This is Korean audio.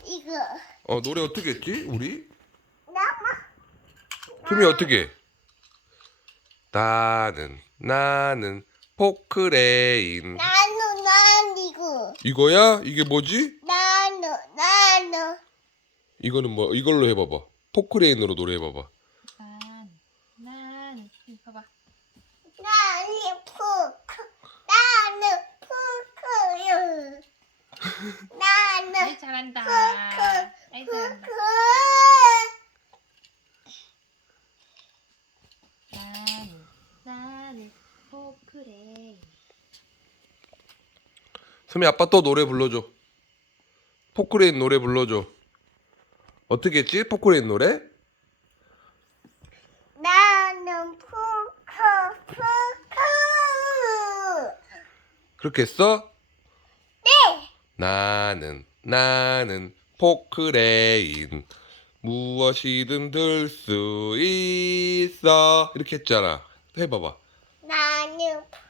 이거. 노래 어떻게 했지? 우리? 나마. 춤이 어떻게 해? 나는 포크레인. 나는 이거. 이거야? 이게 뭐지? 나는. 이거는 뭐 이걸로 해봐봐. 포크레인으로 노래 해봐봐. 난 이거 봐봐. 나는 포크요. 나는 아이 잘한다. 아이 잘한다. 나는 포크레인. 수미 아빠 또 노래 불러줘. 포크레인 노래 불러줘. 어떻게 했지? 포크레인 노래? 나는 포크. 그렇게 했어? 네. 나는 포크레인. 무엇이든 들 수 있어. 이렇게 했잖아. 해봐봐. 나는